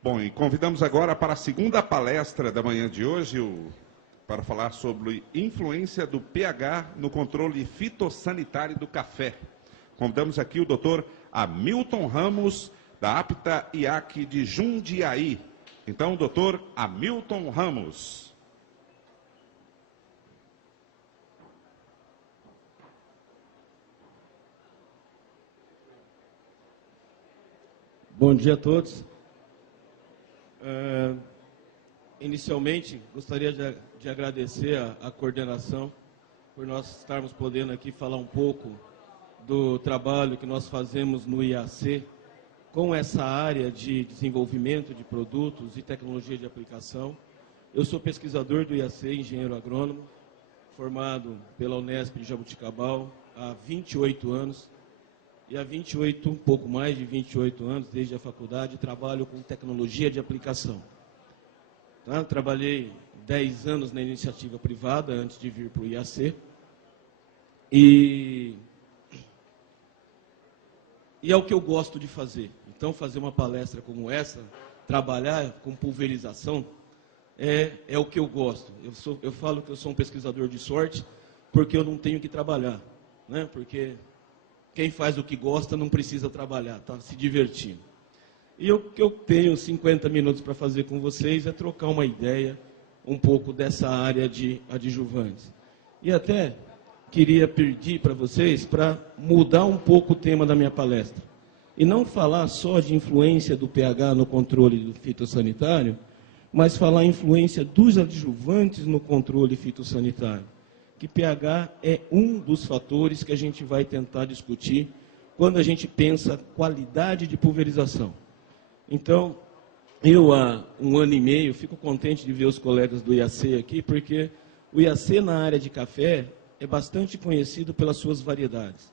Bom, e convidamos agora para a segunda palestra da manhã de hoje, para falar sobre influência do pH no controle fitossanitário do café. Convidamos aqui o Dr. Hamilton Ramos, da Apta IAC de Jundiaí. Então, Dr. Hamilton Ramos. Bom dia a todos. Inicialmente, gostaria de agradecer a coordenação por nós estarmos podendo aqui falar um pouco do trabalho que nós fazemos no IAC com essa área de desenvolvimento de produtos e tecnologia de aplicação. Eu sou pesquisador do IAC, engenheiro agrônomo, formado pela Unesp de Jaboticabal há 28 anos. E há um pouco mais de 28 anos, desde a faculdade, trabalho com tecnologia de aplicação. Tá? Trabalhei 10 anos na iniciativa privada, antes de vir para o IAC. E é o que eu gosto de fazer. Então, fazer uma palestra como essa, trabalhar com pulverização, é o que eu gosto. Eu falo que eu sou um pesquisador de sorte, porque eu não tenho que trabalhar, né? Porque quem faz o que gosta não precisa trabalhar, está se divertindo. E o que eu tenho 50 minutos para fazer com vocês é trocar uma ideia um pouco dessa área de adjuvantes. E até queria pedir para vocês para mudar um pouco o tema da minha palestra. E não falar só de influência do pH no controle do fitossanitário, mas falar a influência dos adjuvantes no controle fitossanitário. Que pH é um dos fatores que a gente vai tentar discutir quando a gente pensa qualidade de pulverização. Então, eu há 1 ano e meio fico contente de ver os colegas do IAC aqui, porque o IAC na área de café é bastante conhecido pelas suas variedades.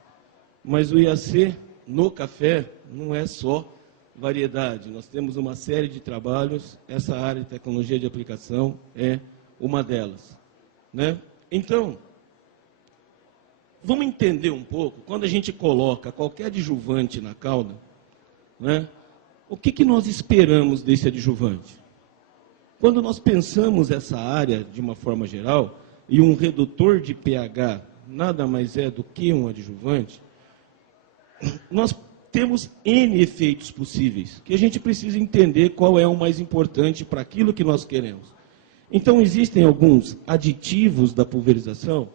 Mas o IAC no café não é só variedade. Nós temos uma série de trabalhos, essa área de tecnologia de aplicação é uma delas, né? Então, vamos entender um pouco, quando a gente coloca qualquer adjuvante na cauda, né, o que nós esperamos desse adjuvante? Quando nós pensamos essa área de uma forma geral, e um redutor de pH nada mais é do que um adjuvante, nós temos N efeitos possíveis, que a gente precisa entender qual é o mais importante para aquilo que nós queremos. Então, existem alguns aditivos da pulverização,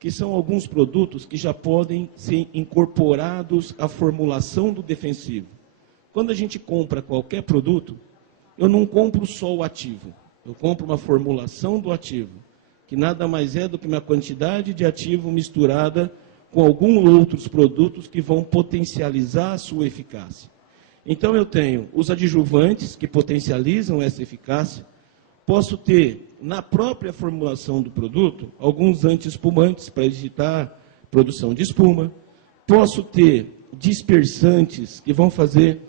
que são alguns produtos que já podem ser incorporados à formulação do defensivo. Quando a gente compra qualquer produto, eu não compro só o ativo, eu compro uma formulação do ativo, que nada mais é do que uma quantidade de ativo misturada com alguns outros produtos que vão potencializar a sua eficácia. Então, eu tenho os adjuvantes que potencializam essa eficácia. Posso ter, na própria formulação do produto, alguns anti-espumantes para evitar produção de espuma. Posso ter dispersantes que vão fazer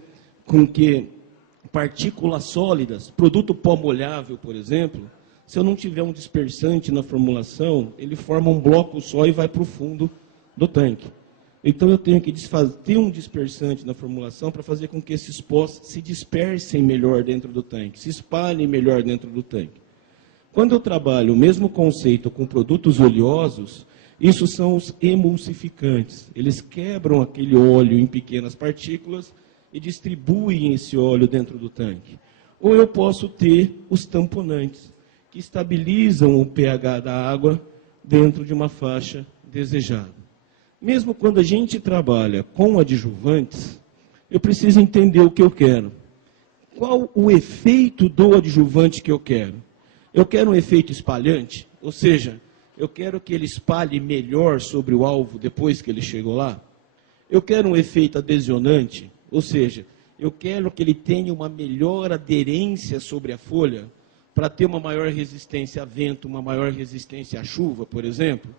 com que partículas sólidas, produto pó molhável, por exemplo, se eu não tiver um dispersante na formulação, ele forma um bloco só e vai para o fundo do tanque. Então, eu tenho que ter um dispersante na formulação para fazer com que esses pós se dispersem melhor dentro do tanque, se espalhem melhor dentro do tanque. Quando eu trabalho o mesmo conceito com produtos oleosos, isso são os emulsificantes. Eles quebram aquele óleo em pequenas partículas e distribuem esse óleo dentro do tanque. Ou eu posso ter os tamponantes, que estabilizam o pH da água dentro de uma faixa desejada. Mesmo quando a gente trabalha com adjuvantes, eu preciso entender o que eu quero. Qual o efeito do adjuvante que eu quero? Eu quero um efeito espalhante, ou seja, eu quero que ele espalhe melhor sobre o alvo depois que ele chegou lá. Eu quero um efeito adhesionante, ou seja, eu quero que ele tenha uma melhor aderência sobre a folha para ter uma maior resistência a vento, uma maior resistência à chuva, por exemplo.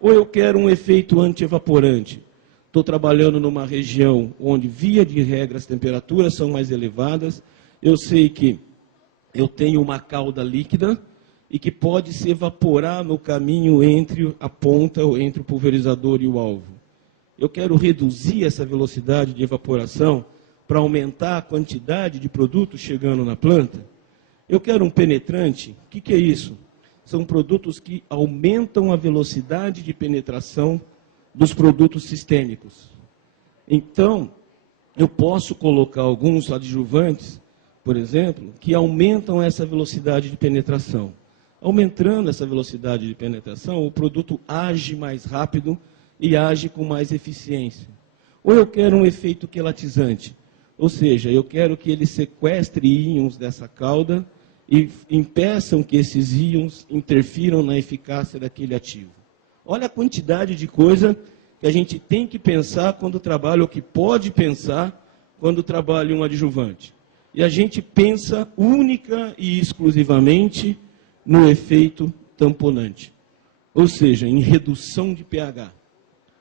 Ou eu quero um efeito antievaporante. Estou trabalhando numa região onde, via de regra, as temperaturas são mais elevadas. Eu sei que eu tenho uma cauda líquida e que pode se evaporar no caminho entre a ponta, ou entre o pulverizador e o alvo. Eu quero reduzir essa velocidade de evaporação para aumentar a quantidade de produtos chegando na planta. Eu quero um penetrante. O que é isso? São produtos que aumentam a velocidade de penetração dos produtos sistêmicos. Então, eu posso colocar alguns adjuvantes, por exemplo, que aumentam essa velocidade de penetração. Aumentando essa velocidade de penetração, o produto age mais rápido e age com mais eficiência. Ou eu quero um efeito quelatizante, ou seja, eu quero que ele sequestre íons dessa cauda e impeçam que esses íons interfiram na eficácia daquele ativo. Olha a quantidade de coisa que a gente tem que pensar quando trabalha, ou que pode pensar quando trabalha um adjuvante. E a gente pensa única e exclusivamente no efeito tamponante, ou seja, em redução de pH.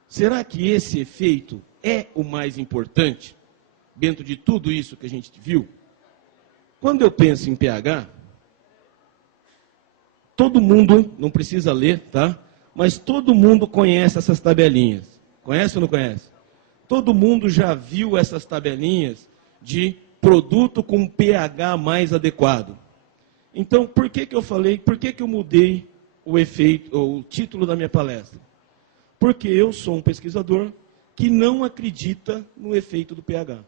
Será que esse efeito é o mais importante dentro de tudo isso que a gente viu? Quando eu penso em pH, todo mundo, não precisa ler, tá? Mas todo mundo conhece essas tabelinhas. Conhece ou não conhece? Todo mundo já viu essas tabelinhas de produto com pH mais adequado. Então, por que eu falei, por que eu mudei o efeito, o título da minha palestra? Porque eu sou um pesquisador que não acredita no efeito do pH.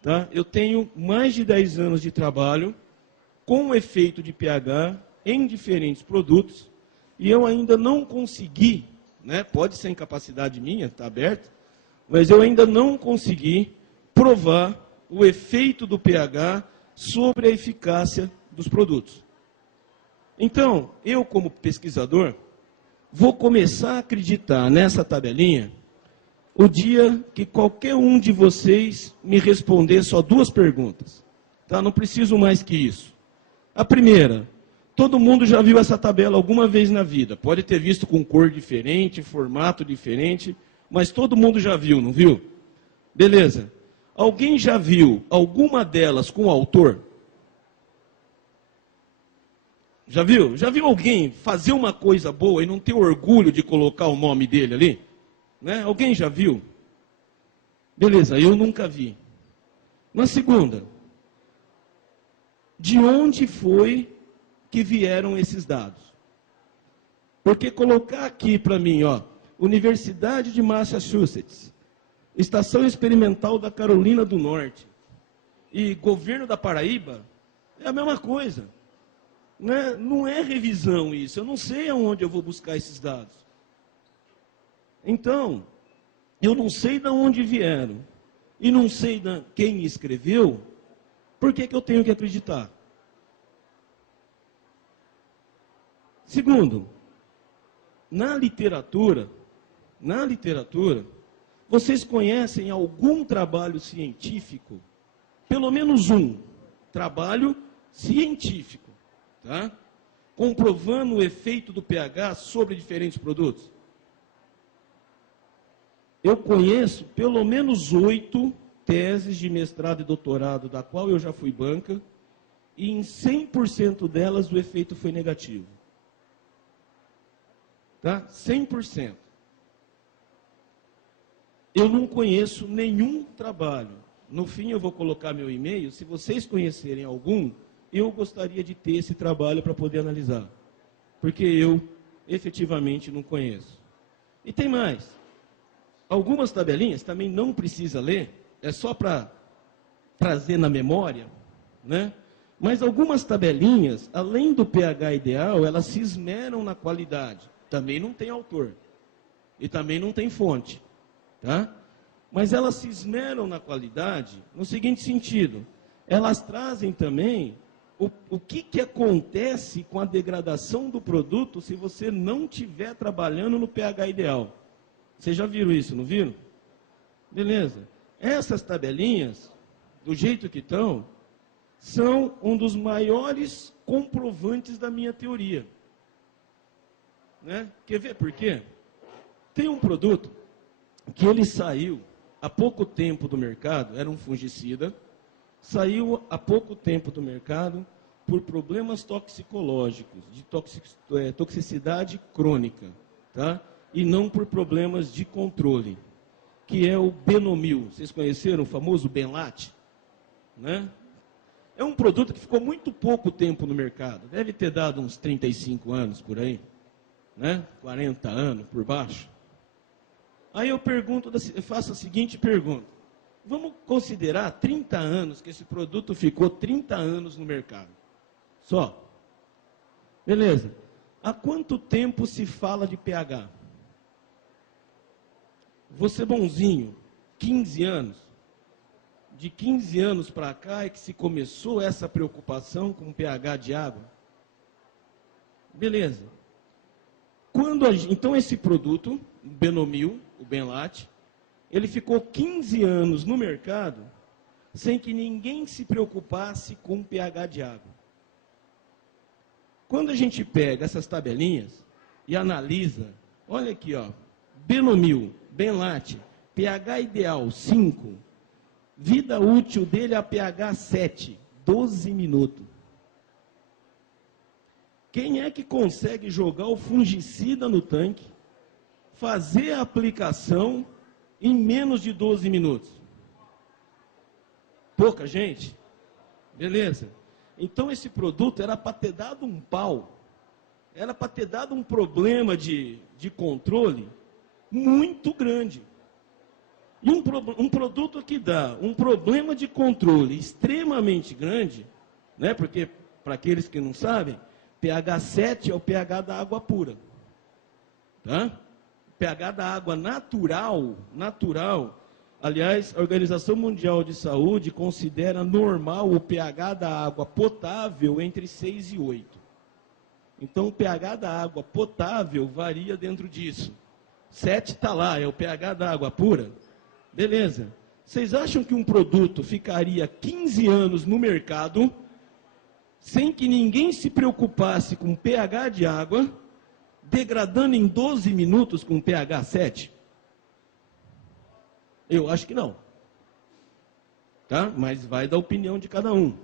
Tá? Eu tenho mais de 10 anos de trabalho com o efeito de pH em diferentes produtos e eu ainda não consegui, né, pode ser incapacidade minha, está aberto, mas eu ainda não consegui provar o efeito do pH sobre a eficácia dos produtos. Então, eu como pesquisador, vou começar a acreditar nessa tabelinha o dia que qualquer um de vocês me responder só 2 perguntas. Tá? Não preciso mais que isso. A primeira, todo mundo já viu essa tabela alguma vez na vida. Pode ter visto com cor diferente, formato diferente, mas todo mundo já viu, não viu? Beleza. Alguém já viu alguma delas com autor? Já viu? Já viu alguém fazer uma coisa boa e não ter orgulho de colocar o nome dele ali? Né? Alguém já viu? Beleza, eu nunca vi. Na segunda, de onde foi que vieram esses dados? Porque colocar aqui para mim, ó, Universidade de Massachusetts, Estação Experimental da Carolina do Norte e Governo da Paraíba, é a mesma coisa. Né? Não é revisão isso, eu não sei aonde eu vou buscar esses dados. Então, eu não sei de onde vieram e não sei quem escreveu, por que eu tenho que acreditar? Segundo, na literatura, vocês conhecem algum trabalho científico, pelo menos um trabalho científico, tá? Comprovando o efeito do pH sobre diferentes produtos? Eu conheço pelo menos 8 teses de mestrado e doutorado, da qual eu já fui banca, e em 100% delas o efeito foi negativo. Tá? 100%. Eu não conheço nenhum trabalho. No fim eu vou colocar meu e-mail, se vocês conhecerem algum, eu gostaria de ter esse trabalho para poder analisar. Porque eu efetivamente não conheço. E tem mais. Algumas tabelinhas também não precisa ler, é só para trazer na memória, né? Mas algumas tabelinhas, além do pH ideal, elas se esmeram na qualidade. Também não tem autor. E também não tem fonte. Tá? Mas elas se esmeram na qualidade no seguinte sentido. Elas trazem também o que acontece com a degradação do produto se você não estiver trabalhando no pH ideal. Vocês já viram isso, não viram? Beleza. Essas tabelinhas, do jeito que estão, são um dos maiores comprovantes da minha teoria. Né? Quer ver por quê? Tem um produto que ele saiu há pouco tempo do mercado, era um fungicida, saiu há pouco tempo do mercado por problemas toxicológicos, de toxicidade crônica, tá? E não por problemas de controle. que é o Benomil. Vocês conheceram o famoso Benlate? Né? É um produto que ficou muito pouco tempo no mercado. Deve ter dado uns 35 anos por aí, né? 40 anos por baixo. Aí eu faço a seguinte pergunta. Vamos considerar 30 anos que esse produto ficou 30 anos no mercado. Só. Beleza. Há quanto tempo se fala de pH? Vou ser bonzinho. 15 anos. De 15 anos para cá é que se começou essa preocupação com o pH de água. Beleza. Então esse produto, o Benomil, o Benlate, ele ficou 15 anos no mercado sem que ninguém se preocupasse com o pH de água. Quando a gente pega essas tabelinhas e analisa, olha aqui, ó, Benomil, Benlate, pH ideal 5, vida útil dele a pH 7, 12 minutos. Quem é que consegue jogar o fungicida no tanque, fazer a aplicação em menos de 12 minutos? Pouca gente? Beleza. Então esse produto era para ter dado um pau, era para ter dado um problema de controle muito grande. E um produto que dá um problema de controle extremamente grande, né? Porque, para aqueles que não sabem, pH 7 é o pH da água pura. Tá? pH da água natural, aliás, a Organização Mundial de Saúde considera normal o pH da água potável entre 6 e 8. Então, o pH da água potável varia dentro disso. 7 está lá, é o pH da água pura. Beleza. Vocês acham que um produto ficaria 15 anos no mercado sem que ninguém se preocupasse com pH de água, degradando em 12 minutos com pH 7? Eu acho que não. Tá? Mas vai da opinião de cada um.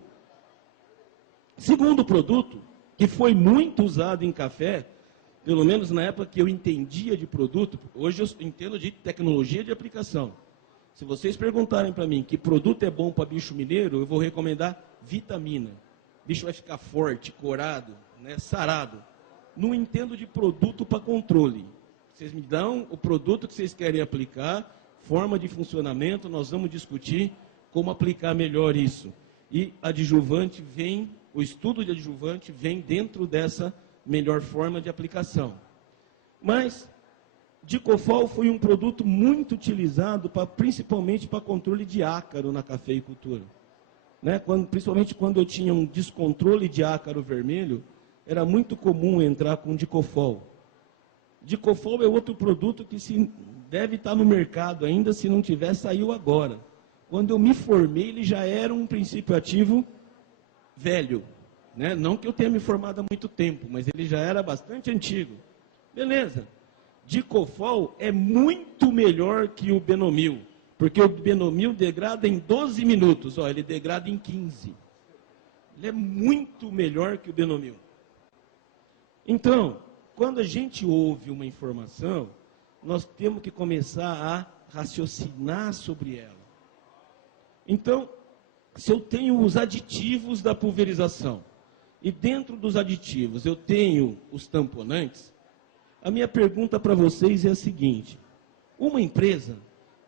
Segundo produto, que foi muito usado em café, pelo menos na época que eu entendia de produto, hoje eu entendo de tecnologia de aplicação. Se vocês perguntarem para mim que produto é bom para bicho mineiro, eu vou recomendar vitamina. O bicho vai ficar forte, corado, né, sarado. Não entendo de produto para controle. Vocês me dão o produto que vocês querem aplicar, forma de funcionamento, nós vamos discutir como aplicar melhor isso. E adjuvante vem, o estudo de adjuvante vem dentro dessa melhor forma de aplicação. Mas Dicofol foi um produto muito utilizado principalmente para controle de ácaro na cafeicultura. Né? Principalmente quando eu tinha um descontrole de ácaro vermelho, era muito comum entrar com Dicofol. Dicofol é outro produto que deve estar no mercado ainda, se não tiver, saiu agora. Quando eu me formei, ele já era um princípio ativo velho. Né? Não que eu tenha me formado há muito tempo, mas ele já era bastante antigo. Beleza. Dicofol é muito melhor que o Benomil, porque o Benomil degrada em 12 minutos, ó, ele degrada em 15. Ele é muito melhor que o Benomil. Então, quando a gente ouve uma informação, nós temos que começar a raciocinar sobre ela. Então, se eu tenho os aditivos da pulverização, e dentro dos aditivos eu tenho os tamponantes, a minha pergunta para vocês é a seguinte: uma empresa,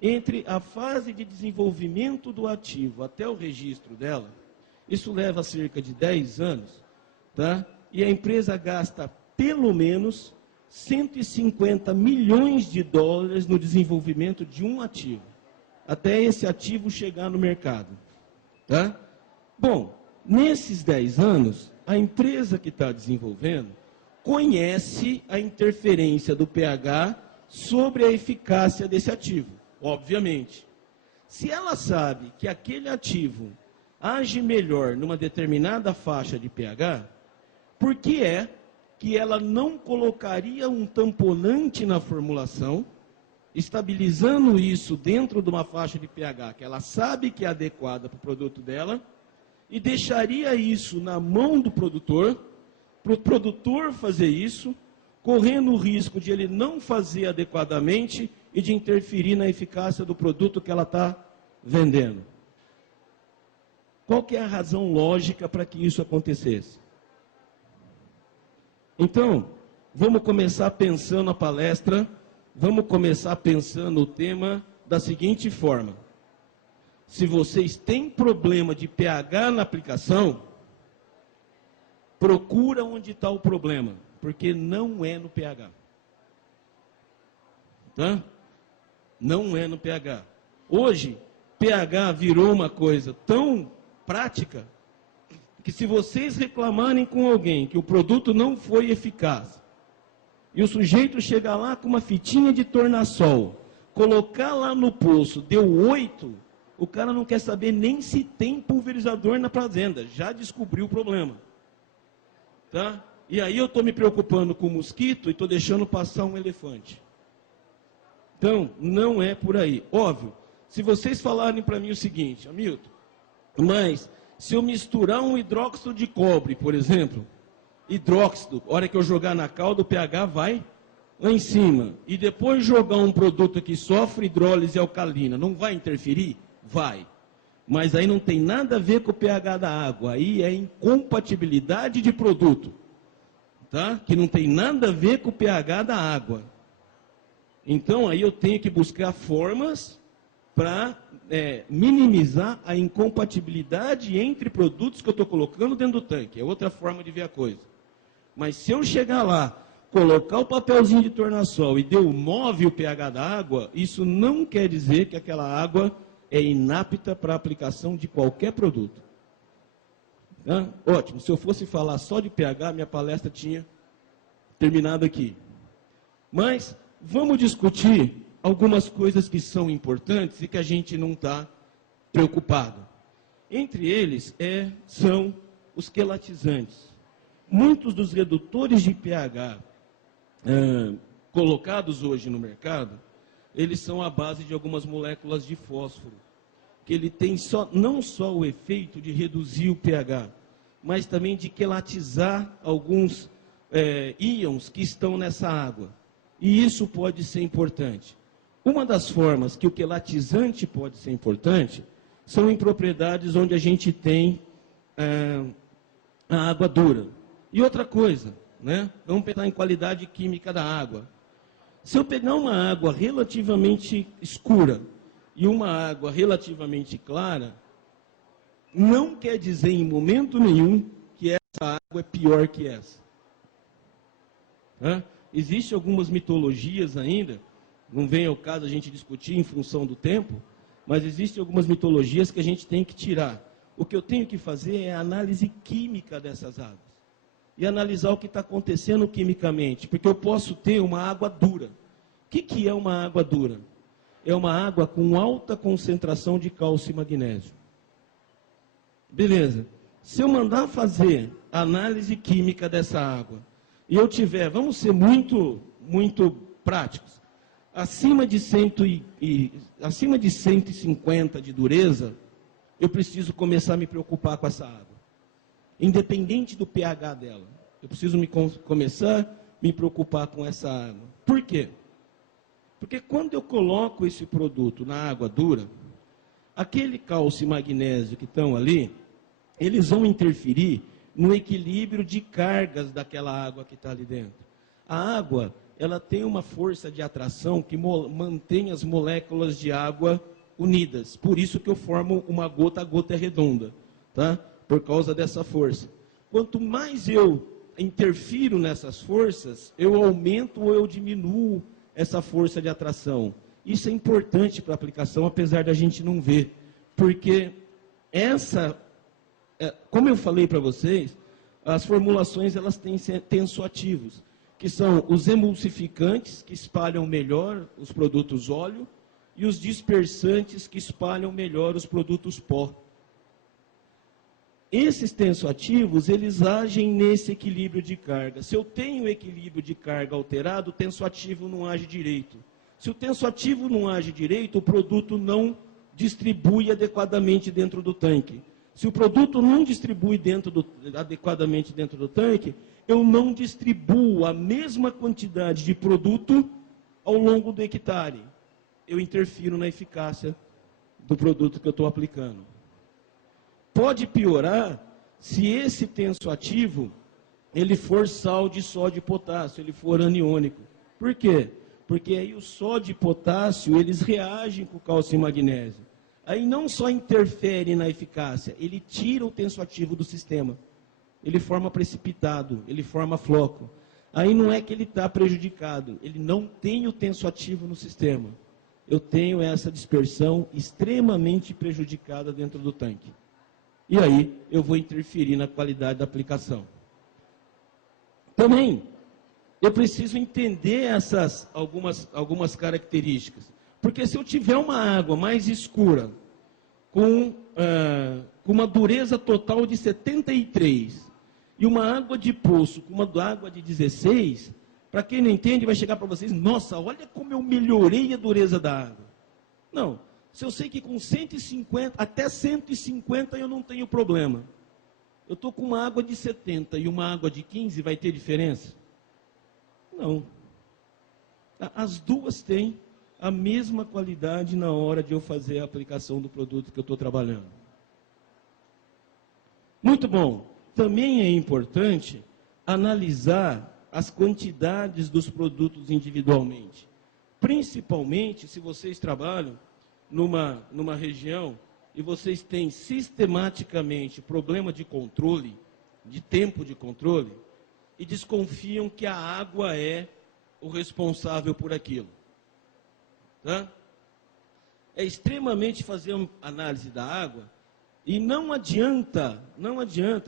entre a fase de desenvolvimento do ativo até o registro dela, isso leva cerca de 10 anos, tá? E a empresa gasta pelo menos 150 milhões de dólares no desenvolvimento de um ativo, até esse ativo chegar no mercado. Tá? Bom, nesses 10 anos, a empresa que está desenvolvendo conhece a interferência do pH sobre a eficácia desse ativo, obviamente. Se ela sabe que aquele ativo age melhor numa determinada faixa de pH, por que é que ela não colocaria um tamponante na formulação, estabilizando isso dentro de uma faixa de pH que ela sabe que é adequada para o produto dela, e deixaria isso na mão do produtor, para o produtor fazer isso, correndo o risco de ele não fazer adequadamente e de interferir na eficácia do produto que ela está vendendo. Qual que é a razão lógica para que isso acontecesse? Então, vamos começar pensando a palestra, vamos começar pensando o tema da seguinte forma. Se vocês têm problema de pH na aplicação, procura onde está o problema, porque não é no pH. Tá? Não é no pH. Hoje, pH virou uma coisa tão prática que se vocês reclamarem com alguém que o produto não foi eficaz, e o sujeito chegar lá com uma fitinha de tornassol, colocar lá no poço, deu 8, o cara não quer saber nem se tem pulverizador na fazenda, já descobriu o problema. Tá? E aí eu estou me preocupando com o mosquito e estou deixando passar um elefante. Então, não é por aí. Óbvio, se vocês falarem para mim o seguinte, Hamilton, mas se eu misturar um hidróxido de cobre, por exemplo, hidróxido, a hora que eu jogar na calda, o pH vai lá em cima, e depois jogar um produto que sofre hidrólise alcalina, não vai interferir? Vai. Mas aí não tem nada a ver com o pH da água, aí é incompatibilidade de produto, tá? Que não tem nada a ver com o pH da água. Então aí eu tenho que buscar formas para minimizar a incompatibilidade entre produtos que eu estou colocando dentro do tanque. É outra forma de ver a coisa. Mas se eu chegar lá, colocar o papelzinho de tornassol e deu 9 o pH da água, isso não quer dizer que aquela água é inapta para a aplicação de qualquer produto. Tá? Ótimo, se eu fosse falar só de pH, minha palestra tinha terminado aqui. Mas vamos discutir algumas coisas que são importantes e que a gente não está preocupado. Entre eles são os quelatizantes. Muitos dos redutores de pH colocados hoje no mercado, eles são à base de algumas moléculas de fósforo, que ele tem não só o efeito de reduzir o pH, mas também de quelatizar alguns íons que estão nessa água. E isso pode ser importante. Uma das formas que o quelatizante pode ser importante são em propriedades onde a gente tem a água dura. E outra coisa, né? Vamos pensar em qualidade química da água. Se eu pegar uma água relativamente escura e uma água relativamente clara, não quer dizer em momento nenhum que essa água é pior que essa. Tá? Existem algumas mitologias ainda, não vem ao caso a gente discutir em função do tempo, mas existem algumas mitologias que a gente tem que tirar. O que eu tenho que fazer é a análise química dessas águas. E analisar o que está acontecendo quimicamente, porque eu posso ter uma água dura. O que é uma água dura? É uma água com alta concentração de cálcio e magnésio. Beleza. Se eu mandar fazer a análise química dessa água, e eu tiver, vamos ser muito práticos, acima de 150 de dureza, eu preciso começar a me preocupar com essa água. Independente do pH dela. Eu preciso começar a me preocupar com essa água. Por quê? Porque quando eu coloco esse produto na água dura, aquele cálcio e magnésio que estão ali, eles vão interferir no equilíbrio de cargas daquela água que está ali dentro. A água, ela tem uma força de atração que mantém as moléculas de água unidas. Por isso que eu formo uma gota, a gota é redonda, tá? Por causa dessa força. Quanto mais eu interfiro nessas forças, eu aumento ou eu diminuo essa força de atração. Isso é importante para a aplicação, apesar da gente não ver. Porque como eu falei para vocês, as formulações elas têm tensoativos, que são os emulsificantes, que espalham melhor os produtos óleo, e os dispersantes, que espalham melhor os produtos pó. Esses tensoativos, eles agem nesse equilíbrio de carga. Se eu tenho equilíbrio de carga alterado, o tensoativo não age direito. Se o tensoativo não age direito, o produto não distribui adequadamente dentro do tanque. Se o produto não distribui adequadamente dentro do tanque, eu não distribuo a mesma quantidade de produto ao longo do hectare. eu interfiro na eficácia do produto que eu estou aplicando. Pode piorar se esse tensoativo ele for sal de sódio e potássio, ele for aniônico. Por quê? Porque aí o sódio e potássio, eles reagem com o cálcio e magnésio. Aí não só interfere na eficácia, ele tira o tensoativo do sistema. Ele forma precipitado, ele forma floco. Aí não é que ele está prejudicado, ele não tem o tensoativo no sistema. Eu tenho essa dispersão extremamente prejudicada dentro do tanque. E aí eu vou interferir na qualidade da aplicação. Também, eu preciso entender essas algumas características. Porque se eu tiver uma água mais escura, com uma dureza total de 73, e uma água de poço com uma água de 16, para quem não entende, vai chegar para vocês, nossa, olha como eu melhorei a dureza da água. Não, se eu sei que com 150, até 150 eu não tenho problema. Eu estou com uma água de 70 e uma água de 15, vai ter diferença? Não. As duas têm a mesma qualidade na hora de eu fazer a aplicação do produto que eu estou trabalhando. Muito bom. Também é importante analisar as quantidades dos produtos individualmente. Principalmente se vocês trabalham numa região e vocês têm sistematicamente problema de controle, de tempo de controle, e desconfiam que a água é o responsável por aquilo. Tá? É extremamente fazer uma análise da água e não adianta,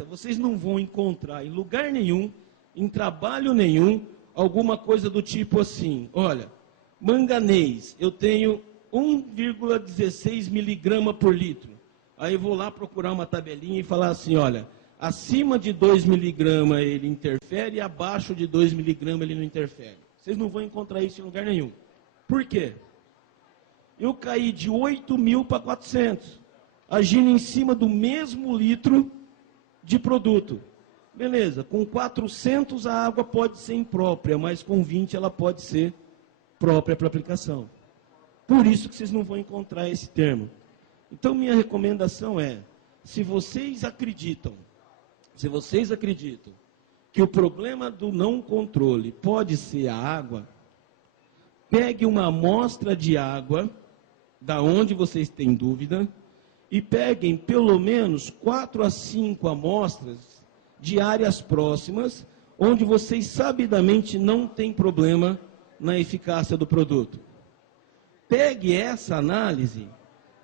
vocês não vão encontrar em lugar nenhum, em trabalho nenhum, alguma coisa do tipo assim, olha, manganês, eu tenho 1,16 miligrama por litro. Aí eu vou lá procurar uma tabelinha e falar assim, olha, acima de 2 miligramas ele interfere e abaixo de 2 miligramas ele não interfere. Vocês não vão encontrar isso em lugar nenhum. Por quê? Eu caí de 8.000 para 400, agindo em cima do mesmo litro de produto. Beleza, com 400 a água pode ser imprópria, mas com 20 ela pode ser própria para aplicação. Por isso que vocês não vão encontrar esse termo. Então, minha recomendação é, se vocês acreditam que o problema do não controle pode ser a água, pegue uma amostra de água, da onde vocês têm dúvida, e peguem pelo menos 4 a 5 amostras de áreas próximas, onde vocês sabidamente não têm problema na eficácia do produto. Pegue essa análise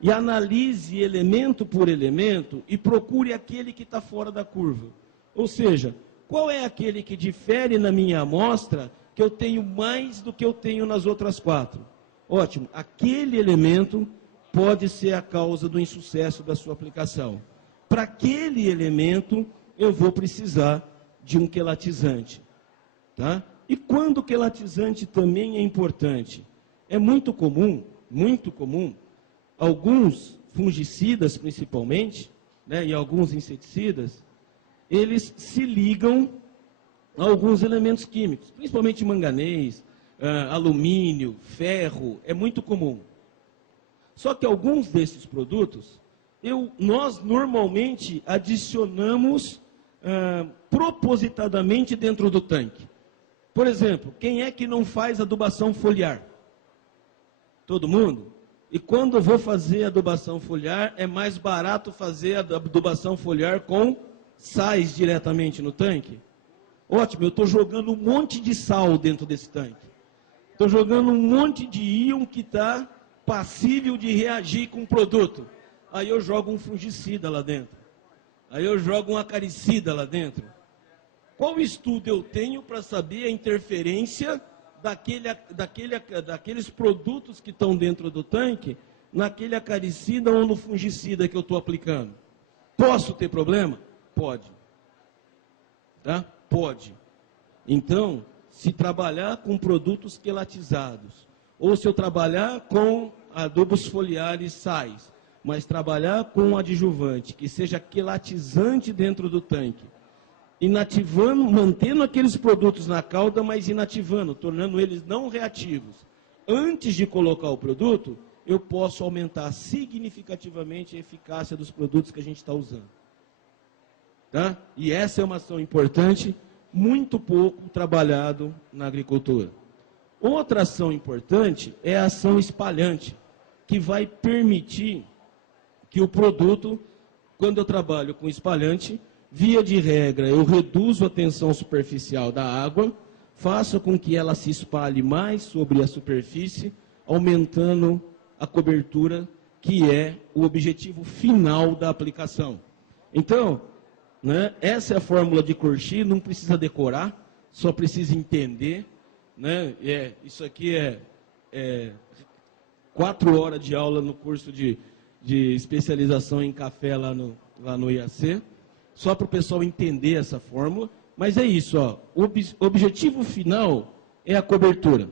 e analise elemento por elemento e procure aquele que está fora da curva. Ou seja, qual é aquele que difere na minha amostra que eu tenho mais do que eu tenho nas outras 4? Ótimo, aquele elemento pode ser a causa do insucesso da sua aplicação. Para aquele elemento, eu vou precisar de um quelatizante. Tá? E quando o quelatizante também é importante? É muito comum, alguns fungicidas principalmente, né, e alguns inseticidas, eles se ligam a alguns elementos químicos, principalmente manganês, alumínio, ferro, é muito comum. Só que alguns desses produtos, nós normalmente adicionamos propositadamente dentro do tanque. Por exemplo, quem é que não faz adubação foliar? Todo mundo? E quando eu vou fazer adubação foliar, é mais barato fazer a adubação foliar com sais diretamente no tanque? Ótimo, eu estou jogando um monte de sal dentro desse tanque. Estou jogando um monte de íon que está passível de reagir com o produto. Aí eu jogo um fungicida lá dentro. Aí eu jogo um acaricida lá dentro. Qual estudo eu tenho para saber a interferência daqueles produtos que estão dentro do tanque, naquele acaricida ou no fungicida que eu estou aplicando? Posso ter problema? Pode. Tá? Pode. Então, se trabalhar com produtos quelatizados, ou se eu trabalhar com adubos foliares sais, mas trabalhar com um adjuvante que seja quelatizante dentro do tanque, inativando, mantendo aqueles produtos na cauda, mas inativando, tornando eles não reativos, antes de colocar o produto, eu posso aumentar significativamente a eficácia dos produtos que a gente está usando. Tá? E essa é uma ação importante, muito pouco trabalhado na agricultura. Outra ação importante é a ação espalhante, que vai permitir que o produto, quando eu trabalho com espalhante, via de regra, eu reduzo a tensão superficial da água, faço com que ela se espalhe mais sobre a superfície, aumentando a cobertura, que é o objetivo final da aplicação. Então, né, essa é a fórmula de Cauchy, não precisa decorar, só precisa entender. Né? Isso aqui é 4 horas de aula no curso de especialização em café lá no IAC, só para o pessoal entender essa fórmula. Mas é isso, ó, o objetivo final é a cobertura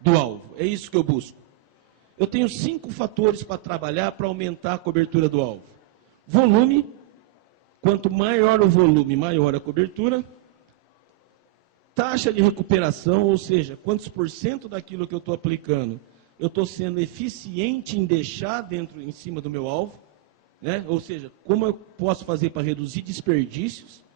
do alvo, é isso que eu busco. Eu tenho 5 fatores para trabalhar para aumentar a cobertura do alvo. Volume, quanto maior o volume, maior a cobertura. Taxa de recuperação, ou seja, quantos % daquilo que eu estou aplicando, eu estou sendo eficiente em deixar em cima do meu alvo, né? Ou seja, como eu posso fazer para reduzir desperdícios.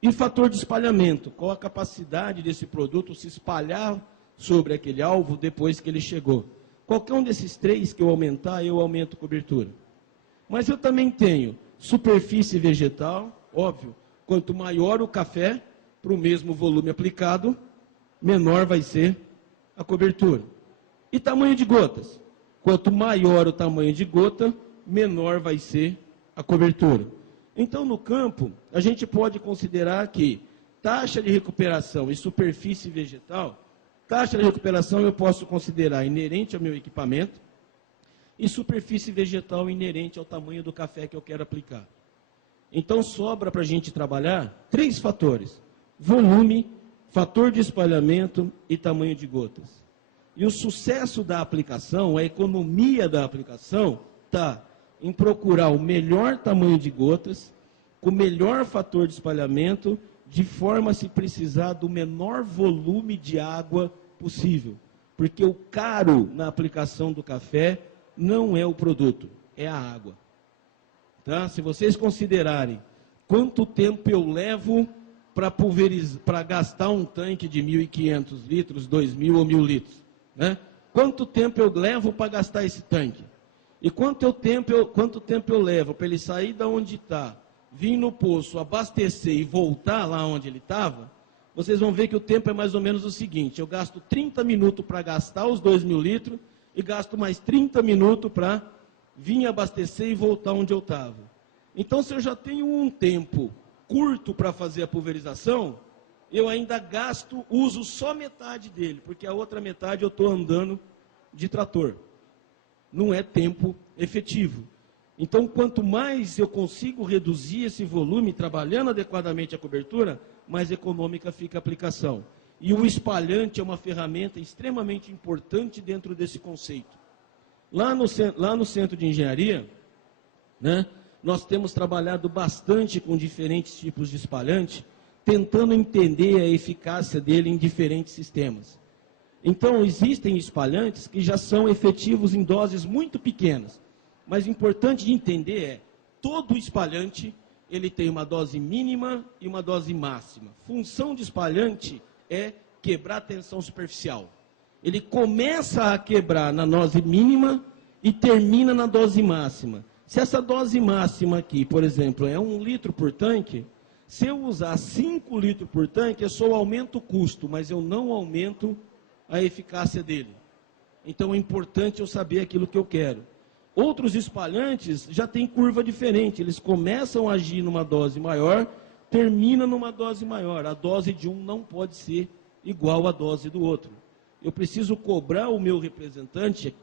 E fator de espalhamento, qual a capacidade desse produto se espalhar sobre aquele alvo depois que ele chegou. Qualquer um desses 3 que eu aumentar, eu aumento a cobertura. Mas eu também tenho superfície vegetal, óbvio, quanto maior o café, para o mesmo volume aplicado, menor vai ser a cobertura. E tamanho de gotas. Quanto maior o tamanho de gota, menor vai ser a cobertura. Então, no campo, a gente pode considerar que taxa de recuperação e superfície vegetal, taxa de recuperação eu posso considerar inerente ao meu equipamento e superfície vegetal inerente ao tamanho do café que eu quero aplicar. Então, sobra para a gente trabalhar 3 fatores. Volume, fator de espalhamento e tamanho de gotas. E o sucesso da aplicação, a economia da aplicação, está em procurar o melhor tamanho de gotas, com o melhor fator de espalhamento, de forma a se precisar do menor volume de água possível. Porque o caro na aplicação do café não é o produto, é a água. Tá? Se vocês considerarem quanto tempo eu levo para gastar um tanque de 1.500 litros, 2.000 ou 1.000 litros, né? Quanto tempo eu levo para gastar esse tanque? E quanto tempo eu levo para ele sair da onde está, vir no poço, abastecer e voltar lá onde ele estava? Vocês vão ver que o tempo é mais ou menos o seguinte: eu gasto 30 minutos para gastar os 2.000 litros e gasto mais 30 minutos para vir abastecer e voltar onde eu estava. Então, se eu já tenho um tempo curto para fazer a pulverização, eu ainda uso só metade dele, porque a outra metade eu estou andando de trator. Não é tempo efetivo. Então, quanto mais eu consigo reduzir esse volume, trabalhando adequadamente a cobertura, mais econômica fica a aplicação. E o espalhante é uma ferramenta extremamente importante dentro desse conceito. Lá no Centro de Engenharia, né, nós temos trabalhado bastante com diferentes tipos de espalhante, tentando entender a eficácia dele em diferentes sistemas. Então, existem espalhantes que já são efetivos em doses muito pequenas. Mas o importante de entender é, todo espalhante, ele tem uma dose mínima e uma dose máxima. Função de espalhante é quebrar a tensão superficial. Ele começa a quebrar na dose mínima e termina na dose máxima. Se essa dose máxima aqui, por exemplo, é 1 litro por tanque, se eu usar 5 litros por tanque, eu só aumento o custo, mas eu não aumento a eficácia dele. Então é importante eu saber aquilo que eu quero. Outros espalhantes já têm curva diferente, eles começam a agir numa dose maior, terminam numa dose maior. A dose de um não pode ser igual à dose do outro. Eu preciso cobrar o meu representante, com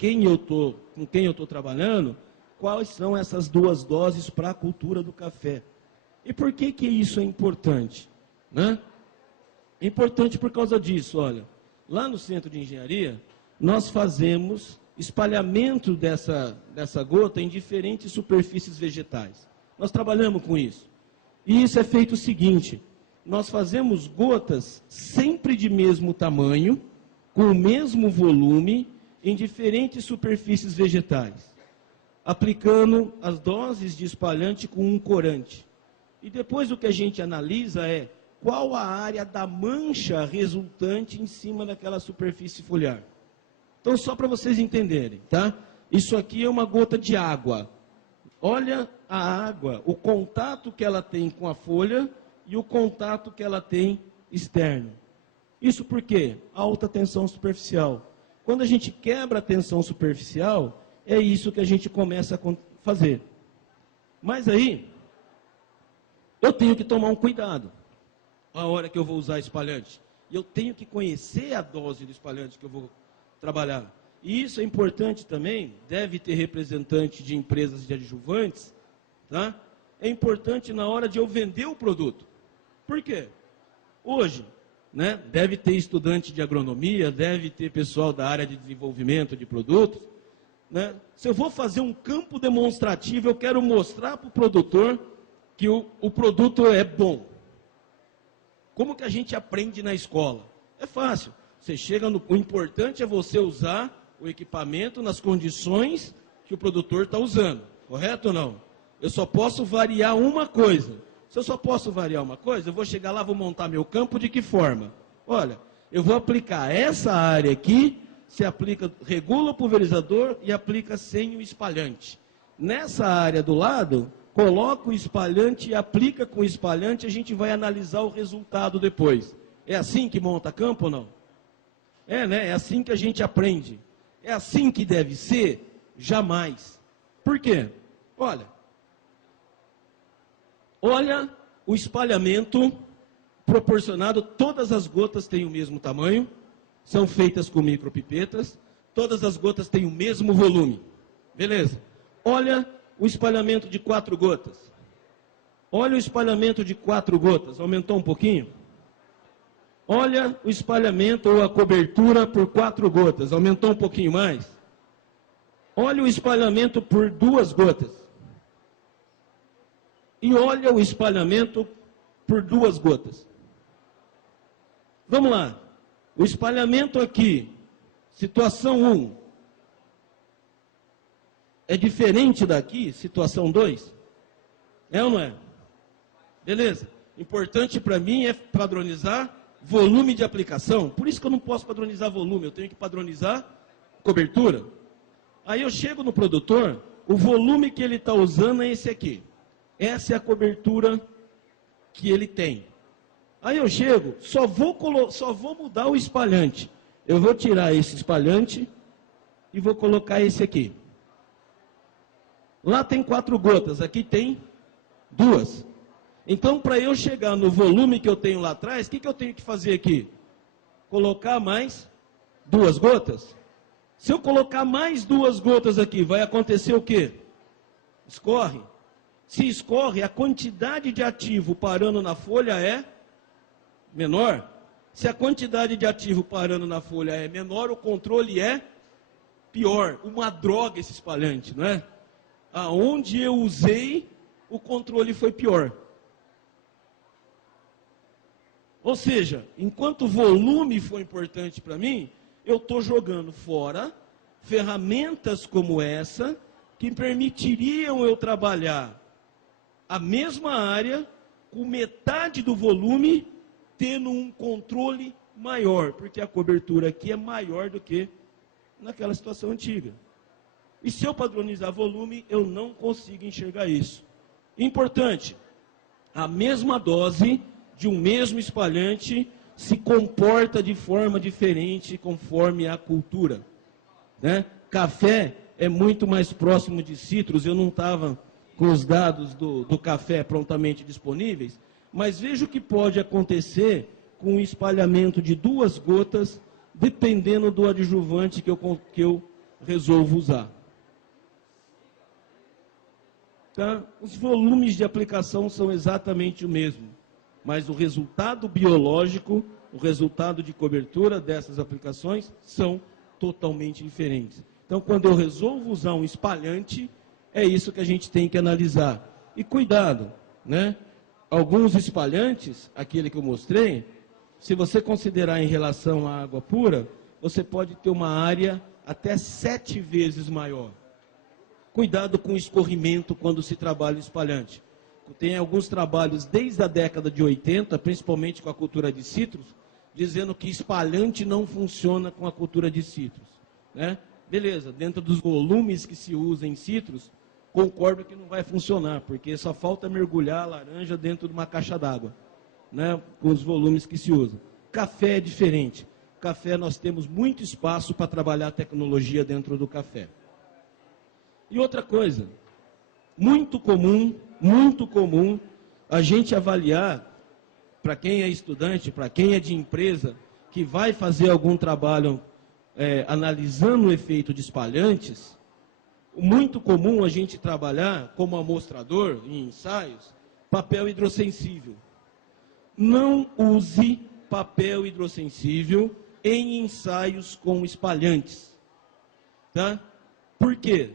quem eu estou trabalhando, quais são essas 2 doses para a cultura do café. E por que isso é importante? Né? É importante por causa disso, olha. Lá no Centro de Engenharia, nós fazemos espalhamento dessa gota em diferentes superfícies vegetais. Nós trabalhamos com isso. E isso é feito o seguinte: nós fazemos gotas sempre de mesmo tamanho, com o mesmo volume em diferentes superfícies vegetais, aplicando as doses de espalhante com um corante. E depois o que a gente analisa é qual a área da mancha resultante em cima daquela superfície foliar. Então, só para vocês entenderem, tá? Isso aqui é uma gota de água. Olha a água, o contato que ela tem com a folha e o contato que ela tem externo. Isso por quê? Alta tensão superficial. Quando a gente quebra a tensão superficial, é isso que a gente começa a fazer. Mas aí, eu tenho que tomar um cuidado a hora que eu vou usar espalhante. E eu tenho que conhecer a dose do espalhante que eu vou trabalhar. E isso é importante também, deve ter representante de empresas de adjuvantes, tá? É importante na hora de eu vender o produto. Por quê? Hoje, né, deve ter estudante de agronomia, deve ter pessoal da área de desenvolvimento de produtos, né? Se eu vou fazer um campo demonstrativo, eu quero mostrar para o produtor que o produto é bom. Como que a gente aprende na escola? É fácil. Você chega no... O importante é você usar o equipamento nas condições que o produtor está usando. Correto ou não? Eu só posso variar uma coisa. Se eu só posso variar uma coisa, eu vou chegar lá, vou montar meu campo de que forma? Olha, eu vou aplicar essa área aqui, se aplica, regula o pulverizador e aplica sem o espalhante. Nessa área do lado, coloca o espalhante e aplica com o espalhante, a gente vai analisar o resultado depois. É assim que monta campo ou não? É, né? É assim que a gente aprende. É assim que deve ser? Jamais. Por quê? Olha o espalhamento proporcionado, todas as gotas têm o mesmo tamanho, são feitas com micropipetas, todas as gotas têm o mesmo volume. Beleza. Olha o espalhamento de 4 gotas. Olha o espalhamento de 4 gotas. Aumentou um pouquinho? Olha o espalhamento ou a cobertura por 4 gotas. Aumentou um pouquinho mais? Olha o espalhamento por 2 gotas. E olha o espalhamento por 2 gotas. Vamos lá. O espalhamento aqui, situação 1, é diferente daqui, situação 2? É ou não é? Beleza. Importante para mim é padronizar volume de aplicação. Por isso que eu não posso padronizar volume, eu tenho que padronizar cobertura. Aí eu chego no produtor, o volume que ele está usando é esse aqui. Essa é a cobertura que ele tem. Aí eu chego, só vou mudar o espalhante. Eu vou tirar esse espalhante e vou colocar esse aqui. Lá tem 4 gotas, aqui tem 2. Então, para eu chegar no volume que eu tenho lá atrás, o que eu tenho que fazer aqui? Colocar mais 2 gotas. Se eu colocar mais 2 gotas aqui, vai acontecer o quê? Escorre. Se escorre, a quantidade de ativo parando na folha é menor. Se a quantidade de ativo parando na folha é menor, o controle é pior. Uma droga esse espalhante, não é? Aonde eu usei, o controle foi pior. Ou seja, enquanto o volume foi importante para mim, eu estou jogando fora ferramentas como essa, que permitiriam eu trabalhar a mesma área, com metade do volume, tendo um controle maior, porque a cobertura aqui é maior do que naquela situação antiga. E se eu padronizar volume, eu não consigo enxergar isso. Importante, a mesma dose de um mesmo espalhante se comporta de forma diferente conforme a cultura, né? Café é muito mais próximo de citros, eu não estava com os dados do café prontamente disponíveis, mas veja o que pode acontecer com o espalhamento de 2 gotas, dependendo do adjuvante que eu resolvo usar. Tá? Os volumes de aplicação são exatamente o mesmo, mas o resultado biológico, o resultado de cobertura dessas aplicações são totalmente diferentes. Então, quando eu resolvo usar um espalhante, é isso que a gente tem que analisar. E cuidado, né? Alguns espalhantes, aquele que eu mostrei, se você considerar em relação à água pura, você pode ter uma área até 7 vezes maior. Cuidado com o escorrimento quando se trabalha o espalhante. Tem alguns trabalhos desde a década de 80, principalmente com a cultura de citros, dizendo que espalhante não funciona com a cultura de citros, né? Beleza, dentro dos volumes que se usa em citros, concordo que não vai funcionar, porque só falta mergulhar a laranja dentro de uma caixa d'água, né, com os volumes que se usam. Café é diferente. Café nós temos muito espaço para trabalhar a tecnologia dentro do café. E outra coisa, muito comum a gente avaliar, para quem é estudante, para quem é de empresa, que vai fazer algum trabalho analisando o efeito de espalhantes, muito comum a gente trabalhar como amostrador em ensaios, papel hidrossensível. Não use papel hidrossensível em ensaios com espalhantes. Tá? Por quê?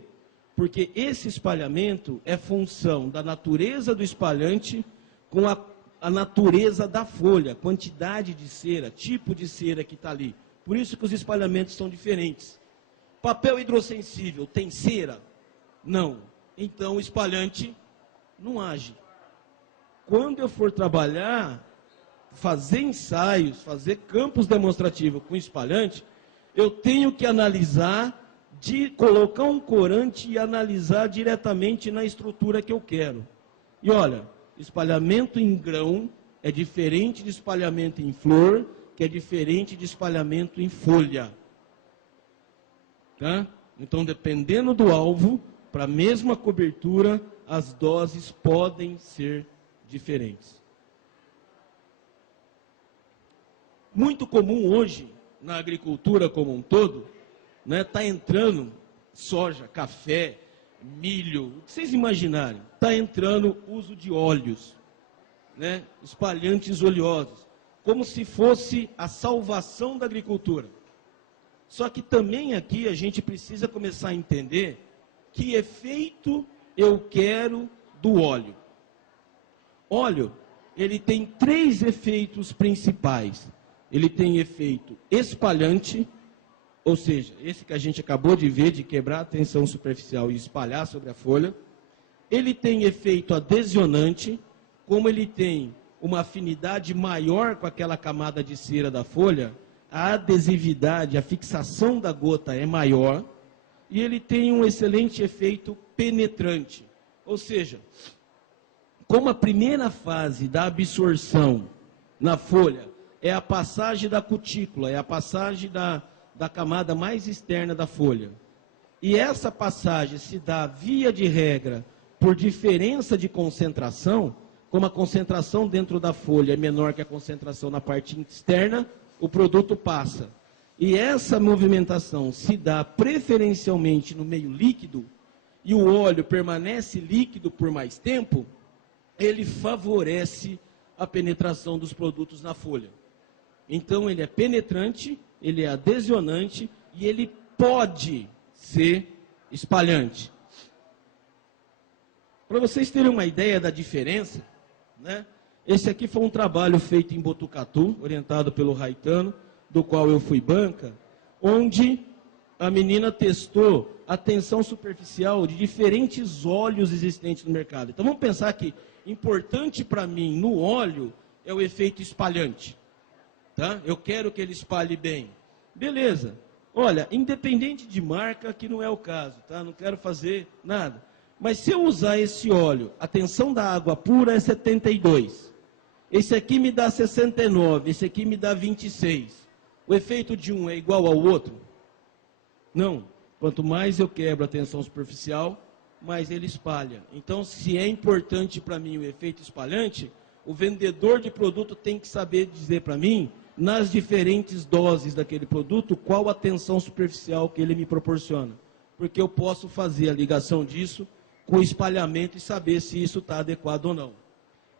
Porque esse espalhamento é função da natureza do espalhante com a natureza da folha, quantidade de cera, tipo de cera que está ali. Por isso que os espalhamentos são diferentes. Papel hidrossensível tem cera? Não. Então o espalhante não age. Quando eu for trabalhar, fazer ensaios, fazer campos demonstrativos com espalhante, eu tenho que analisar, colocar um corante e analisar diretamente na estrutura que eu quero. E olha, espalhamento em grão é diferente de espalhamento em flor, que é diferente de espalhamento em folha. Tá? Então, dependendo do alvo, para a mesma cobertura, as doses podem ser diferentes. Muito comum hoje, na agricultura como um todo, né, tá entrando soja, café, milho, o que vocês imaginarem, está entrando uso de óleos, né, espalhantes oleosos, como se fosse a salvação da agricultura. Só que também aqui a gente precisa começar a entender que efeito eu quero do óleo. Óleo, ele tem 3 efeitos principais. Ele tem efeito espalhante, ou seja, esse que a gente acabou de ver, de quebrar a tensão superficial e espalhar sobre a folha. Ele tem efeito adhesionante, como ele tem uma afinidade maior com aquela camada de cera da folha, a adesividade, a fixação da gota é maior, e ele tem um excelente efeito penetrante. Ou seja, como a primeira fase da absorção na folha é a passagem da cutícula, é a passagem da camada mais externa da folha, e essa passagem se dá, via de regra, por diferença de concentração, como a concentração dentro da folha é menor que a concentração na parte externa, o produto passa. E essa movimentação se dá preferencialmente no meio líquido, e o óleo permanece líquido por mais tempo, ele favorece a penetração dos produtos na folha. Então ele é penetrante, ele é adhesionante e ele pode ser espalhante. Para vocês terem uma ideia da diferença, né? Esse aqui foi um trabalho feito em Botucatu, orientado pelo Raitano, do qual eu fui banca, onde a menina testou a tensão superficial de diferentes óleos existentes no mercado. Então vamos pensar que importante para mim no óleo é o efeito espalhante. Tá? Eu quero que ele espalhe bem. Beleza. Olha, independente de marca, que não é o caso, tá? Não quero fazer nada. Mas se eu usar esse óleo, a tensão da água pura é 72. Esse aqui me dá 69, esse aqui me dá 26. O efeito de um é igual ao outro? Não. Quanto mais eu quebro a tensão superficial, mais ele espalha. Então, se é importante para mim o efeito espalhante, o vendedor de produto tem que saber dizer para mim, nas diferentes doses daquele produto, qual a tensão superficial que ele me proporciona. Porque eu posso fazer a ligação disso com o espalhamento e saber se isso está adequado ou não.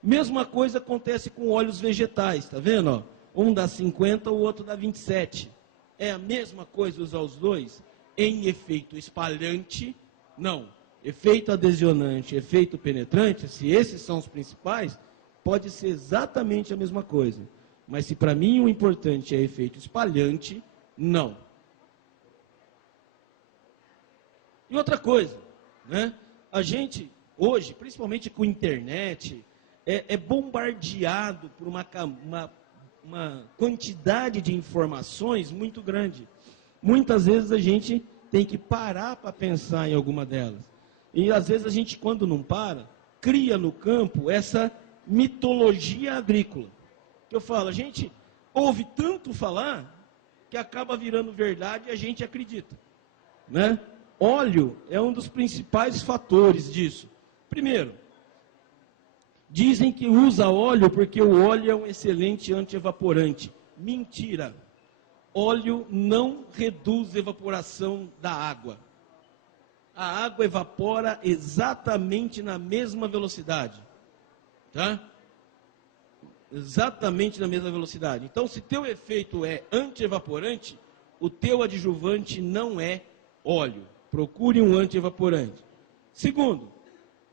Mesma coisa acontece com óleos vegetais, tá vendo? Ó? Um dá 50, o outro dá 27. É a mesma coisa usar os dois? Em efeito espalhante, não. Efeito adhesionante, efeito penetrante, se esses são os principais, pode ser exatamente a mesma coisa. Mas se para mim o importante é efeito espalhante, não. E outra coisa, né? A gente, hoje, principalmente com a internet, é bombardeado por uma quantidade de informações muito grande. Muitas vezes a gente tem que parar para pensar em alguma delas. E às vezes a gente, quando não para, cria no campo essa mitologia agrícola. Que eu falo, a gente ouve tanto falar que acaba virando verdade e a gente acredita, né? Óleo é um dos principais fatores disso. Primeiro, dizem que usa óleo porque o óleo é um excelente antievaporante. Mentira. Óleo não reduz a evaporação da água. A água evapora exatamente na mesma velocidade. Tá? Exatamente na mesma velocidade. Então, se teu efeito é antievaporante, o teu adjuvante não é óleo. Procure um antievaporante. Segundo,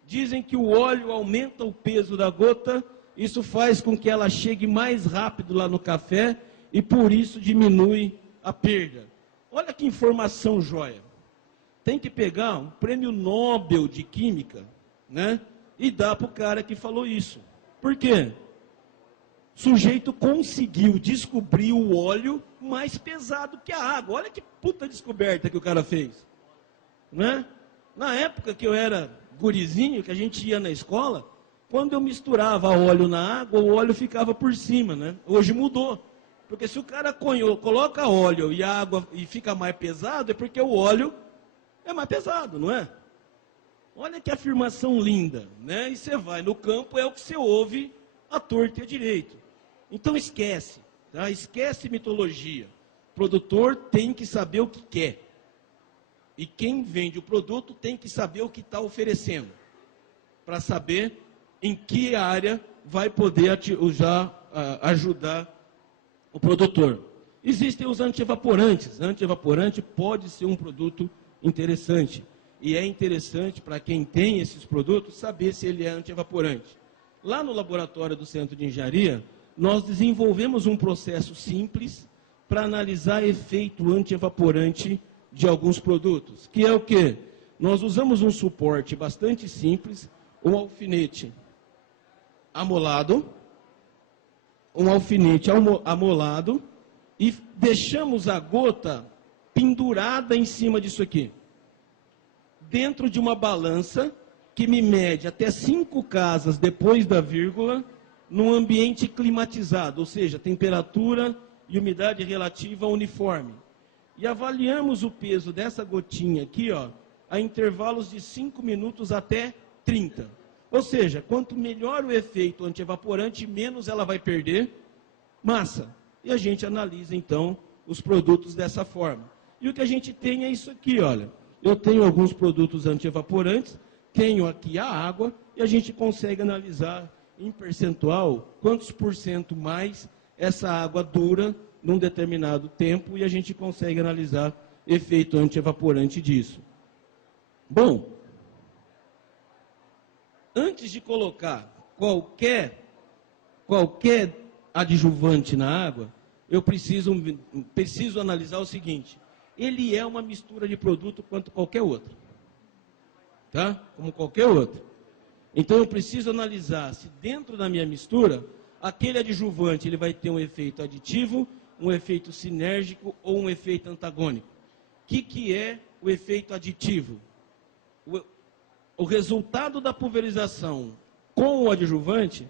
dizem que o óleo aumenta o peso da gota, isso faz com que ela chegue mais rápido lá no café e por isso diminui a perda. Olha que informação joia. Tem que pegar um prêmio Nobel de Química, né, e dar para o cara que falou isso. Por quê? O sujeito conseguiu descobrir o óleo mais pesado que a água. Olha que puta descoberta que o cara fez. Né? Na época que eu era gurizinho, que a gente ia na escola, quando eu misturava óleo na água, o óleo ficava por cima, né? Hoje mudou. Porque se o cara coloca óleo e água e fica mais pesado, é porque o óleo é mais pesado, não é? Olha que afirmação linda, né? E você vai no campo, é o que você ouve à torta e à direito. Então esquece, tá? Esquece mitologia. O produtor tem que saber o que quer. E quem vende o produto tem que saber o que está oferecendo, para saber em que área vai poder ajudar o produtor. Existem os antievaporantes. Antievaporante pode ser um produto interessante. E é interessante para quem tem esses produtos saber se ele é antievaporante. Lá no laboratório do Centro de Engenharia, nós desenvolvemos um processo simples para analisar efeito antievaporante de alguns produtos, que é o quê? Nós usamos um suporte bastante simples, um alfinete amolado, e deixamos a gota pendurada em cima disso aqui, dentro de uma balança que me mede até 5 casas depois da vírgula, num ambiente climatizado, ou seja, temperatura e umidade relativa uniforme. E avaliamos o peso dessa gotinha aqui, ó, a intervalos de 5 minutos até 30. Ou seja, quanto melhor o efeito antievaporante, menos ela vai perder massa. E a gente analisa, então, os produtos dessa forma. E o que a gente tem é isso aqui, olha. Eu tenho alguns produtos antievaporantes, tenho aqui a água, e a gente consegue analisar em percentual quantos por cento mais essa água dura num determinado tempo, e a gente consegue analisar efeito antievaporante disso. Bom, antes de colocar qualquer adjuvante na água, eu preciso analisar o seguinte: ele é uma mistura de produto quanto qualquer outro, tá? Como qualquer outro. Então eu preciso analisar se dentro da minha mistura, aquele adjuvante ele vai ter um efeito aditivo, um efeito sinérgico ou um efeito antagônico. O que é o efeito aditivo? O resultado da pulverização com o adjuvante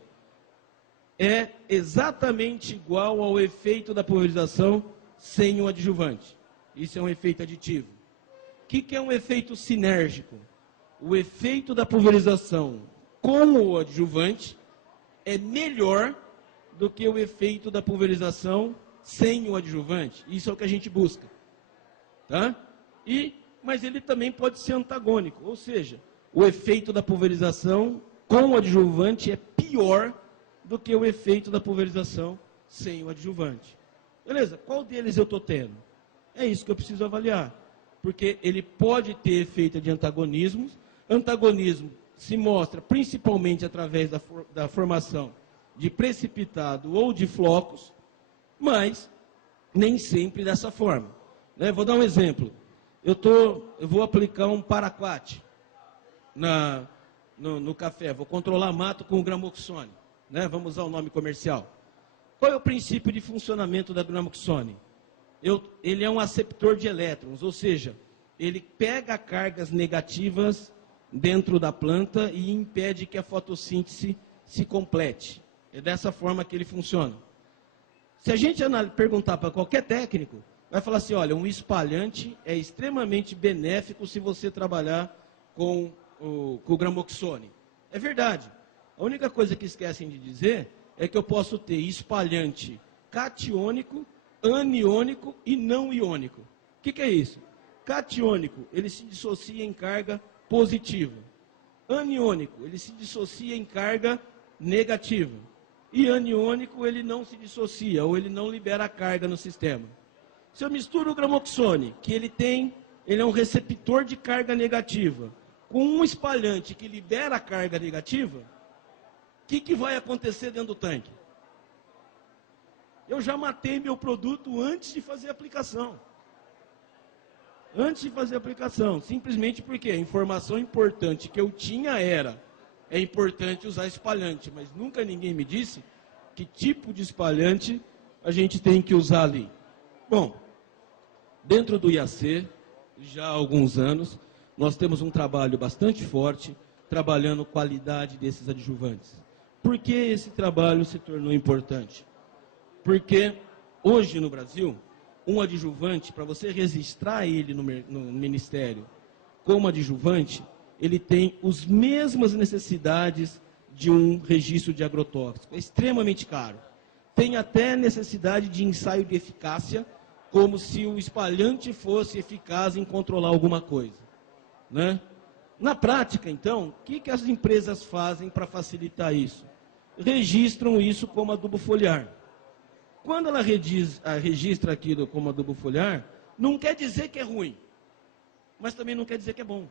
é exatamente igual ao efeito da pulverização sem o adjuvante. Isso é um efeito aditivo. O que é um efeito sinérgico? O efeito da pulverização com o adjuvante é melhor do que o efeito da pulverização sem o adjuvante. Isso é o que a gente busca. Tá? Mas ele também pode ser antagônico, ou seja, o efeito da pulverização com o adjuvante é pior do que o efeito da pulverização sem o adjuvante. Beleza? Qual deles eu estou tendo? É isso que eu preciso avaliar. Porque ele pode ter efeito de antagonismos. Antagonismo se mostra principalmente através da formação de precipitado ou de flocos, mas nem sempre dessa forma. Né? Vou dar um exemplo. eu vou aplicar um paraquat no café, vou controlar mato com o gramoxone, né? Vamos usar o nome comercial. Qual é o princípio de funcionamento da gramoxone? Ele é um aceptor de elétrons, ou seja, ele pega cargas negativas dentro da planta e impede que a fotossíntese se complete. É dessa forma que ele funciona. Se a gente perguntar para qualquer técnico, vai falar assim, olha, um espalhante é extremamente benéfico se você trabalhar com o gramoxone. É verdade. A única coisa que esquecem de dizer é que eu posso ter espalhante catiônico, aniônico e não iônico. O que é isso? Catiônico, ele se dissocia em carga positiva. Aniônico, ele se dissocia em carga negativa. E aniônico, ele não se dissocia, ou ele não libera carga no sistema. Se eu misturo o gramoxone, que ele é um receptor de carga negativa, com um espalhante que libera a carga negativa, o que vai acontecer dentro do tanque? Eu já matei meu produto antes de fazer a aplicação. Antes de fazer a aplicação, simplesmente porque a informação importante que eu tinha é importante usar espalhante, mas nunca ninguém me disse que tipo de espalhante a gente tem que usar ali. Bom, dentro do IAC, já há alguns anos, nós temos um trabalho bastante forte, trabalhando qualidade desses adjuvantes. Por que esse trabalho se tornou importante? Porque hoje no Brasil, um adjuvante, para você registrar ele no Ministério como adjuvante, ele tem as mesmas necessidades de um registro de agrotóxico. É extremamente caro. Tem até necessidade de ensaio de eficácia, como se o espalhante fosse eficaz em controlar alguma coisa, né? Na prática, então, o que as empresas fazem para facilitar isso? Registram isso como adubo foliar. Quando ela registra aquilo como adubo foliar, não quer dizer que é ruim, mas também não quer dizer que é bom.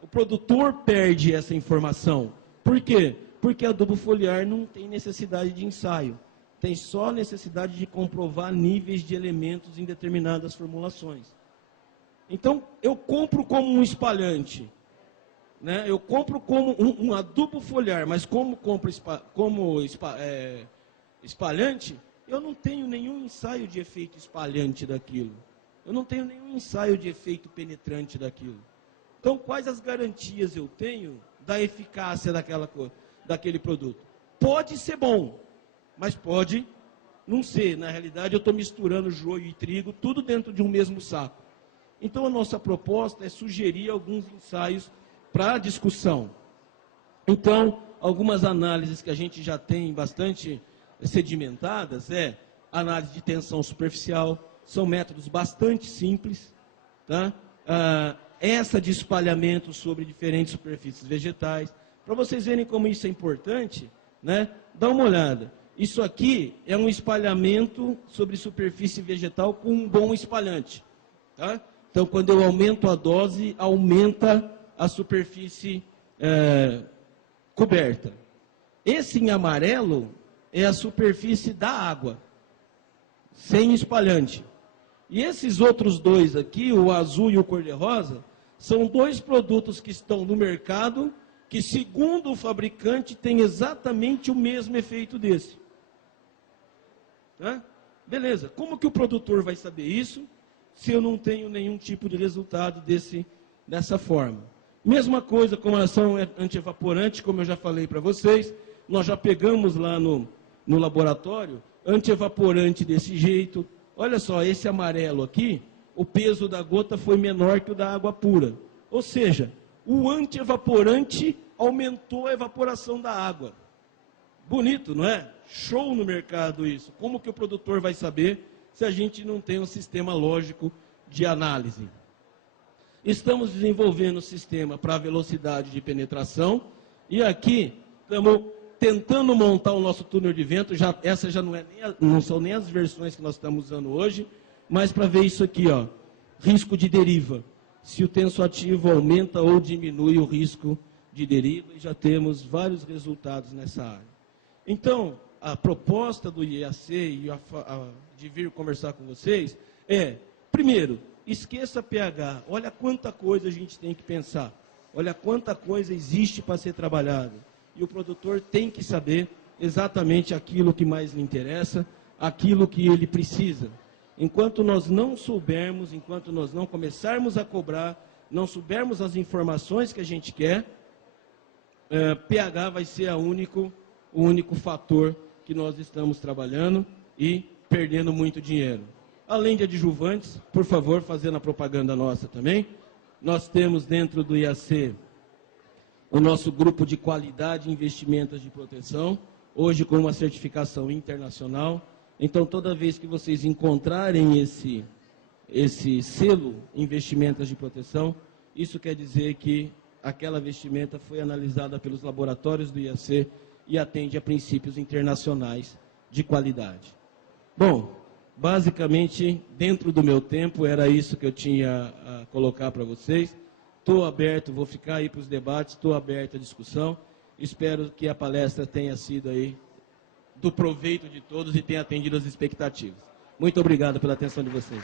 O produtor perde essa informação. Por quê? Porque adubo foliar não tem necessidade de ensaio. Tem só necessidade de comprovar níveis de elementos em determinadas formulações. Então, eu compro como um espalhante, né? Eu compro como um adubo foliar, mas como compro espalhante, eu não tenho nenhum ensaio de efeito espalhante daquilo. Eu não tenho nenhum ensaio de efeito penetrante daquilo. Então, quais as garantias eu tenho da eficácia daquele produto? Pode ser bom, mas pode não ser. Na realidade, eu estou misturando joio e trigo, tudo dentro de um mesmo saco. Então, a nossa proposta é sugerir alguns ensaios para discussão. Então, algumas análises que a gente já tem bastante sedimentadas análise de tensão superficial, são métodos bastante simples, tá? Essa de espalhamento sobre diferentes superfícies vegetais. Para vocês verem como isso é importante, né? Dá uma olhada. Isso aqui é um espalhamento sobre superfície vegetal com um bom espalhante, tá? Então, quando eu aumento a dose, aumenta a superfície coberta. Esse em amarelo é a superfície da água, sem espalhante. E esses outros dois aqui, o azul e o cor-de-rosa, são dois produtos que estão no mercado, que segundo o fabricante, tem exatamente o mesmo efeito desse. Tá? Beleza, como que o produtor vai saber isso, se eu não tenho nenhum tipo de resultado dessa forma? Mesma coisa com relação ao antievaporante, como eu já falei para vocês, nós já pegamos lá no laboratório, antievaporante desse jeito. Olha só, esse amarelo aqui, o peso da gota foi menor que o da água pura. Ou seja, o antievaporante aumentou a evaporação da água. Bonito, não é? Show no mercado isso. Como que o produtor vai saber se a gente não tem um sistema lógico de análise? Estamos desenvolvendo um sistema para velocidade de penetração e aqui estamos tentando montar o nosso túnel de vento. Essa já não são nem as versões que nós estamos usando hoje, mas para ver isso aqui, ó, risco de deriva. Se o tensoativo aumenta ou diminui o risco de deriva, e já temos vários resultados nessa área. Então, a proposta do IAC e de vir conversar com vocês é, primeiro, esqueça pH. Olha quanta coisa a gente tem que pensar. Olha quanta coisa existe para ser trabalhada. E o produtor tem que saber exatamente aquilo que mais lhe interessa, aquilo que ele precisa. Enquanto nós não soubermos, enquanto nós não começarmos a cobrar, não soubermos as informações que a gente quer, pH vai ser o único fator que nós estamos trabalhando e perdendo muito dinheiro. Além de adjuvantes, por favor, fazendo a propaganda nossa também, nós temos dentro do IAC o nosso grupo de qualidade e investimentos de proteção, hoje com uma certificação internacional. Então, toda vez que vocês encontrarem esse selo investimentos de proteção, isso quer dizer que aquela vestimenta foi analisada pelos laboratórios do IAC e atende a princípios internacionais de qualidade. Bom, basicamente, dentro do meu tempo, era isso que eu tinha a colocar para vocês. Estou aberto, vou ficar aí para os debates, estou aberto à discussão. Espero que a palestra tenha sido aí do proveito de todos e tenha atendido as expectativas. Muito obrigado pela atenção de vocês.